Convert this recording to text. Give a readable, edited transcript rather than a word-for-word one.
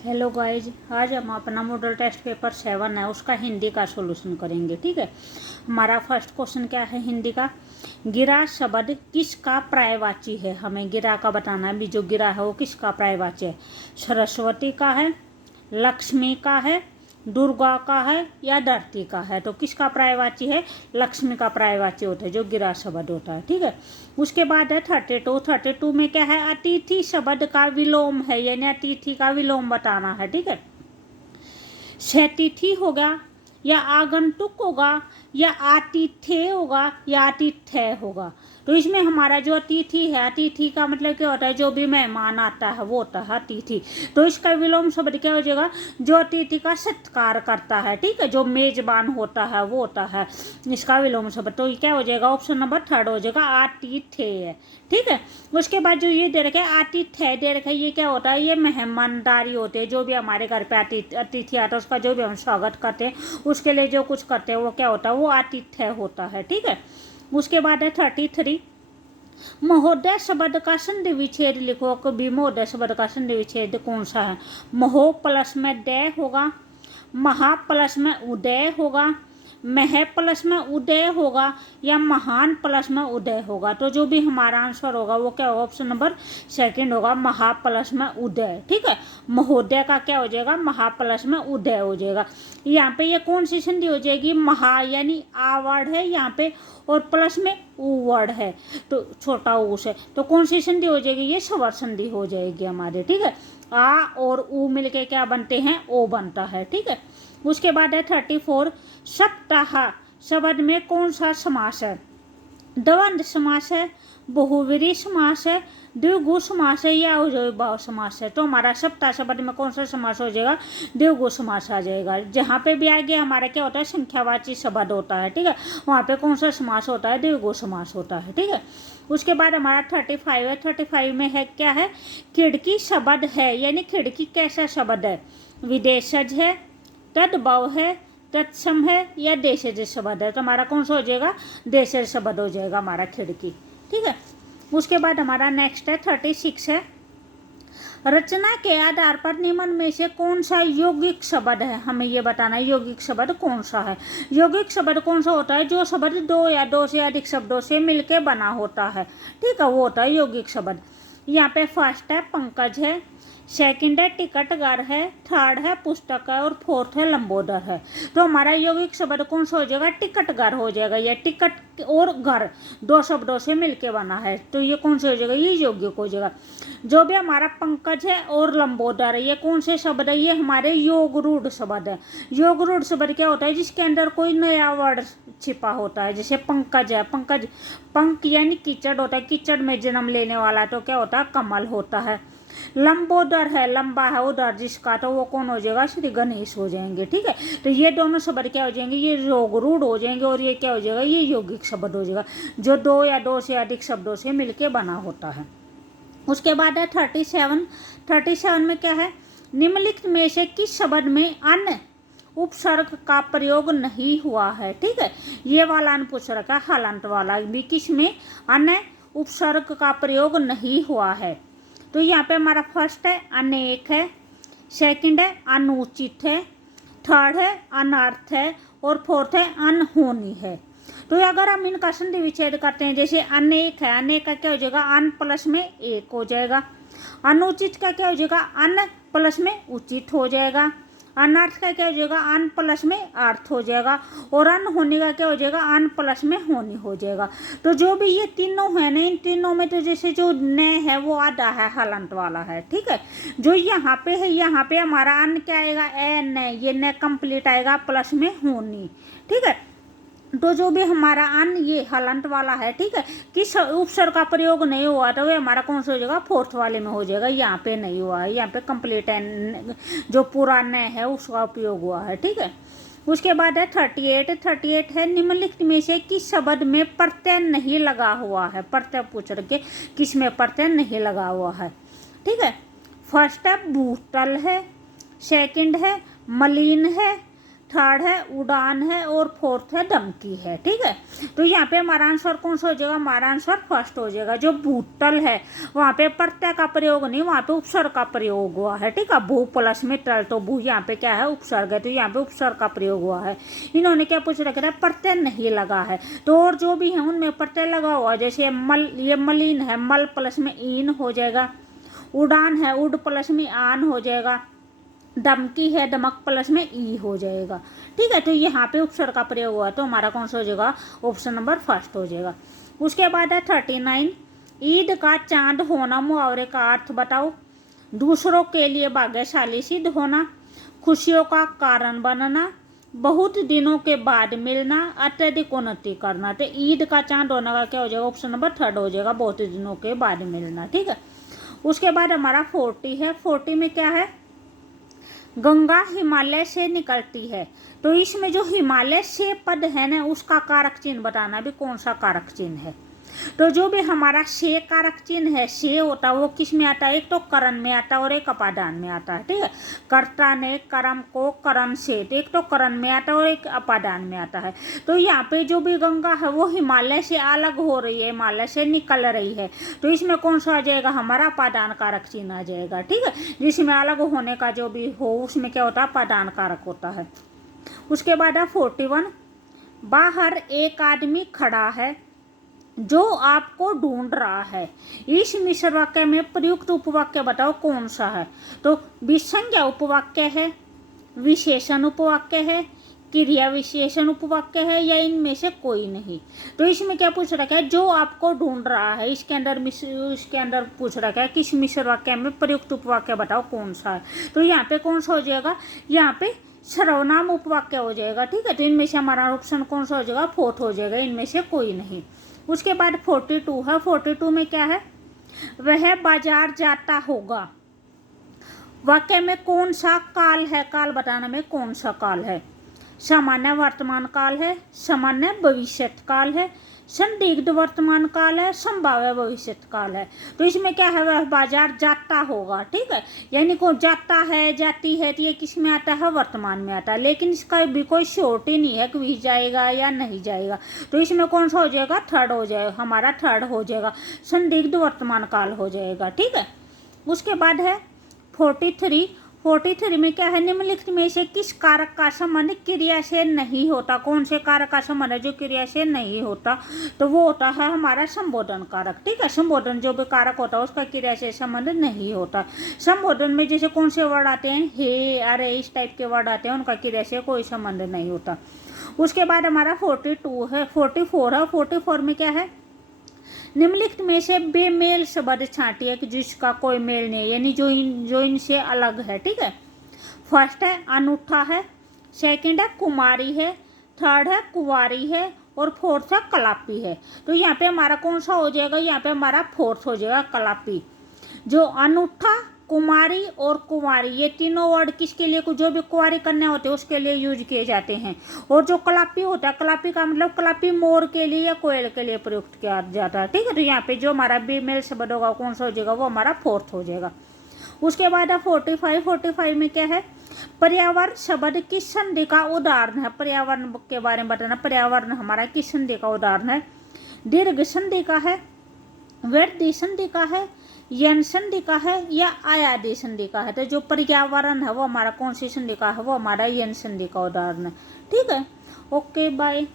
Hello guys, आज हम अपना मॉडल टेस्ट पेपर 7 है उसका हिंदी का सॉल्यूशन करेंगे। ठीक है, हमारा फर्स्ट क्वेश्चन क्या है हिंदी का। गिरा शब्द किसका पर्यायवाची है। हमें गिरा का बताना है, भी जो गिरा है वो किसका पर्यायवाची है। सरस्वती का है, लक्ष्मी का है, दुर्गा का है या धरती का है। तो किसका पर्यायवाची है, लक्ष्मी का पर्यायवाची होता है जो गिरा शब्द होता है। ठीक है, उसके बाद है 32 में क्या है, अतिथि शब्द का विलोम है, यानी अतिथि का विलोम बताना है। ठीक है, सतिथि होगा या आगंतुक होगा या आतिथ्य होगा या आतिथ्य होगा। तो इसमें हमारा जो अतिथि है, अतिथि का मतलब क्या होता है, जो भी मेहमान आता है वो होता है अतिथि। तो इसका विलोम शब्द क्या हो जाएगा, जो अतिथि का सत्कार करता है। ठीक है, जो मेजबान होता है वो होता है इसका विलोम शब्द। तो क्या हो जाएगा, ऑप्शन नंबर 3 हो जाएगा, आतिथ्य। ठीक है, उसके बाद जो ये दे रखे आतिथ्य दे रखे, ये क्या होता है, ये मेहमानदारी होते हैं। जो भी हमारे घर पे अतिथि आता है उसका जो भी हम स्वागत करते हैं, उसके लिए जो कुछ करते हैं वो क्या होता है, वो आतिथ्य होता है। ठीक है, उसके बाद है 33, महोदय शब्द का संधि विच्छेद लिखो। कभी महोदय शब्द का संधि विच्छेद कौन सा है। महो प्लस में दय होगा, महा प्लस में उदय होगा, मह प्लस में उदय होगा या महान प्लस में उदय होगा। तो जो भी हमारा आंसर होगा वो क्या होगा, ऑप्शन नंबर 2 होगा, महा प्लस में उदय। ठीक है, महोदय का क्या हो जाएगा, महा प्लस में उदय हो जाएगा। यहाँ पे ये कौन सी संधि हो जाएगी, महा यानी आ वर्ड है यहाँ पे और प्लस में ऊ वर्ड है, तो छोटा ऊ से, तो कौन सी संधि हो जाएगी, ये स्वर संधि हो जाएगी हमारे। ठीक है, आ और ऊ मिलके क्या बनते हैं, ओ बनता है। ठीक है, उसके बाद है 34, सप्ताह शब्द में कौन सा समास है। द्वंद्व समास है, बहुव्रीहि समास है, द्विगु समास है या अव्ययीभाव समास है। तो हमारा सप्ताह शब्द में कौन सा समास हो जाएगा, द्विगु समास आ जाएगा। जहाँ पे भी आगे हमारा क्या होता है, संख्यावाची शब्द होता है। ठीक है, वहाँ पे कौन सा समास होता है, द्विगु समास होता है। ठीक है, उसके बाद हमारा 35 है। 35 में है क्या है, खिड़की शब्द है, यानी खिड़की कैसा शब्द है, विदेशज है, तद्भव है, तत्सम है या देशज शब्द है। तो हमारा कौन सा हो जाएगा, देशज शब्द हो जाएगा हमारा खिड़की। ठीक है, उसके बाद हमारा नेक्स्ट है 36 है, रचना के आधार पर निम्न में से कौन सा यौगिक शब्द है। हमें ये बताना है यौगिक शब्द कौन सा है। यौगिक शब्द कौन सा होता है, जो शब्द दो या दो से अधिक शब्दों से मिलके बना होता है। ठीक है, वो होता है यौगिक शब्द। यहाँ पे फर्स्ट है पंकज है, सेकंड है टिकटगर है, थर्ड है पुस्तक है और फोर्थ है लंबोदर है। तो हमारा यौगिक शब्द कौन सा हो जाएगा, टिकटगर हो जाएगा। ये टिकट और घर दो शब्दों से मिलके बना है, तो ये कौन सा हो जाएगा, ये यौगिक हो जाएगा। जो भी हमारा पंकज है और लंबोदर है, ये कौन से शब्द है, ये हमारे योगरूढ़ शब्द है। योगरूढ़ शब्द क्या होता है, जिसके अंदर कोई नया वर्ड छिपा होता है। जैसे पंकज है, पंकज पंक यानी कीचड़ होता है, कीचड़ में जन्म लेने वाला, तो क्या होता है, कमल होता है। लंबोदर है, लंबा है उधर जिसका, तो वो कौन हो जाएगा, श्री गणेश हो जाएंगे। ठीक है, तो ये दोनों शब्द क्या हो जाएंगे, ये योगरूढ़ हो जाएंगे और ये क्या हो जाएगा, ये यौगिक शब्द हो जाएगा, जो दो या दो से अधिक शब्दों से मिलके बना होता है। उसके बाद है 37 में क्या है, निम्नलिखित में से किस शब्द में अन उपसर्ग का प्रयोग नहीं हुआ है। ठीक है, ये वाला अन पूछ रखा है, हलंत वाला भी, किस में अन उपसर्ग का प्रयोग नहीं हुआ है। तो यहाँ पे हमारा फर्स्ट है अनेक है, सेकंड है अनुचित है, थर्ड है अनर्थ है और फोर्थ है अनहोनी है। तो अगर हम इनका संधि विच्छेद करते हैं, जैसे अनेक है, अनेक का क्या हो जाएगा, अन प्लस में एक हो जाएगा। अनुचित का क्या हो जाएगा, अन प्लस में उचित हो जाएगा। अनर्थ का क्या हो जाएगा, अन प्लस में अर्थ हो जाएगा। और अनहोनी का क्या हो जाएगा, अन प्लस में होनी हो जाएगा। तो जो भी ये तीनों है ना, इन तीनों में तो जैसे जो न है वो आधा है, हलंत वाला है। ठीक है, जो यहाँ पे है, यहाँ पे हमारा अन क्या आएगा, ए न, ये न कंप्लीट आएगा प्लस में होनी। ठीक है, तो जो भी हमारा अन ये हलंत वाला है, ठीक है, किस उपसर्ग का प्रयोग नहीं हुआ, तो ये हमारा कौन सा हो जाएगा, फोर्थ वाले में हो जाएगा। यहाँ पे नहीं हुआ है, यहाँ पे कंप्लीट है, जो पूरा न है उसका उपयोग हुआ है। ठीक है, उसके बाद है 38 है, निम्नलिखित में से किस शब्द में प्रत्यय नहीं लगा हुआ है। प्रत्यय पूछ रखे, किस में प्रत्यय नहीं लगा हुआ है। ठीक है, फर्स्ट है भूतल है, सेकंड है मलिन है, थर्ड है उड़ान है और फोर्थ है धमकी है। ठीक है, तो यहाँ पे हमारा आंसर कौन सा हो जाएगा, हमारा आंसर फर्स्ट हो जाएगा। जो भूतल है वहाँ पे प्रत्यय का प्रयोग नहीं, वहाँ पे उपसर्ग का प्रयोग हुआ है। ठीक है, भू प्लस में टल, तो भू यहाँ पे क्या है, उपसर्ग है, तो यहाँ पे उपसर्ग का प्रयोग हुआ है। इन्होंने क्या पूछ रखा है, प्रत्यय नहीं लगा है। तो और जो भी है उनमें प्रत्यय लगा हुआ, जैसे मल, ये मलिन है, मल प्लस में ईन हो जाएगा। उड़ान है, उड प्लस में आन हो जाएगा। धमकी है, दमक प्लस में ई हो जाएगा। ठीक है, तो यहाँ पे उपसर्ग का प्रयोग हुआ, तो हमारा कौन सा हो जाएगा, ऑप्शन नंबर फर्स्ट हो जाएगा। उसके बाद है 39, ईद का चांद होना, मुहावरे का अर्थ बताओ। दूसरों के लिए भाग्यशाली सिद्ध होना, खुशियों का कारण बनना, बहुत दिनों के बाद मिलना, अत्यधिक उन्नति करना। तो ईद का चांद होने का क्या हो जाएगा, ऑप्शन नंबर थर्ड हो जाएगा, बहुत दिनों के बाद मिलना। ठीक है, उसके बाद हमारा 40 है। 40 में क्या है, गंगा हिमालय से निकलती है। तो इसमें जो हिमालय से पद है ना, उसका कारक चिन्ह बताना भी कौन सा कारक चिन्ह है। तो जो भी हमारा से कारक चिन्ह है, से होता है वो किस में आता है, एक तो करण में आता है और एक अपादान में आता है। ठीक है, कर्ता ने कर्म को करण से, तो एक तो करण में आता है और एक अपादान में आता है। तो यहाँ पे जो भी गंगा है वो हिमालय से अलग हो रही है, हिमालय से निकल रही है, तो इसमें कौन सा आ जाएगा, हमारा अपादान कारक चिन्ह आ जाएगा। ठीक है, जिसमें अलग होने का जो भी हो उसमें क्या होता है, अपादान कारक होता है। उसके बाद है 41, बाहर एक आदमी खड़ा है जो आपको ढूंढ रहा है। इस मिश्र वाक्य में प्रयुक्त उपवाक्य बताओ कौन सा है। तो विसंज्ञा उपवाक्य है, विशेषण उपवाक्य है, क्रिया विशेषण उपवाक्य है, या इनमें से कोई नहीं। तो इसमें क्या पूछ रखा है, जो आपको ढूंढ रहा है, इसके अंदर पूछ रखा है किस मिश्र वाक्य में प्रयुक्त उपवाक्य बताओ कौन सा है। तो यहाँ पे कौन सा हो जाएगा, यहाँ पे सर्वनाम उपवाक्य हो जाएगा। ठीक है, तो इनमें से हमारा ऑप्शन कौन सा हो जाएगा, फोर्थ हो जाएगा, इनमें से कोई नहीं। उसके बाद 42 है। 42 में क्या है, वह बाजार जाता होगा। वाक्य में कौन सा काल है, काल बताना में कौन सा काल है। सामान्य वर्तमान काल है, सामान्य भविष्यत काल है, संदिग्ध वर्तमान काल है, संभाव्य भविष्यत काल है। तो इसमें क्या है, वह बाजार जाता होगा। ठीक है, यानी को जाता है, जाती है, तो ये किस में आता है, वर्तमान में आता है, लेकिन इसका भी कोई श्योरिटी नहीं है कि जाएगा या नहीं जाएगा। तो इसमें कौन सा हो जाएगा, थर्ड हो जाएगा, हमारा थर्ड हो जाएगा, संदिग्ध वर्तमान काल हो जाएगा। ठीक है, उसके बाद है 43। 43 में क्या है, निम्नलिखित में से किस कारक का संबंध क्रिया से नहीं होता। कौन से कारक का संबंध है जो क्रिया से नहीं होता, तो वो होता है हमारा संबोधन कारक। ठीक है, संबोधन जो भी कारक होता है उसका क्रिया से संबंध नहीं होता। संबोधन में जैसे कौन से वर्ड आते हैं, हे, अरे, इस टाइप के वर्ड आते हैं, उनका क्रिया से कोई संबंध नहीं होता। उसके बाद हमारा 42 है। 44 है। 44 में क्या है, निम्नलिखित में से बेमेल शब्द छांटिए कि जिसका कोई मेल नहीं, यानी जो इनसे अलग है। ठीक है, फर्स्ट है अनूठा है, सेकंड है कुमारी है, थर्ड है कुंवारी है, और फोर्थ है कलापी है। तो यहाँ पे हमारा कौन सा हो जाएगा, यहाँ पे हमारा फोर्थ हो जाएगा, कलापी। जो अनूठा, कुमारी और कुंवारी, ये तीनों वर्ड किसके लिए, जो भी कुंवारी कन्या होते हैं उसके लिए यूज किए जाते हैं। और जो कलापी होता है, कलापी का मतलब कलापी मोर के लिए या कोयल के लिए प्रयुक्त किया जाता है। ठीक है, तो यहाँ पे जो हमारा बेमेल शब्द होगा कौन सा हो जाएगा, वो हमारा फोर्थ हो जाएगा। उसके बाद है 45। 45 में क्या है, पर्यावरण शब्द किस संधि का उदाहरण है। पर्यावरण के बारे में बताना, पर्यावरण हमारा किस संधि का उदाहरण है। दीर्घ संधि का है, वृद्धि संधि का है, यन संधि का है, या आयादी संधि का है। तो जो पर्यावरण है वो हमारा कौन सी संधि का है, वो हमारा यन संधि का उदाहरण है। ठीक है, ओके, बाय।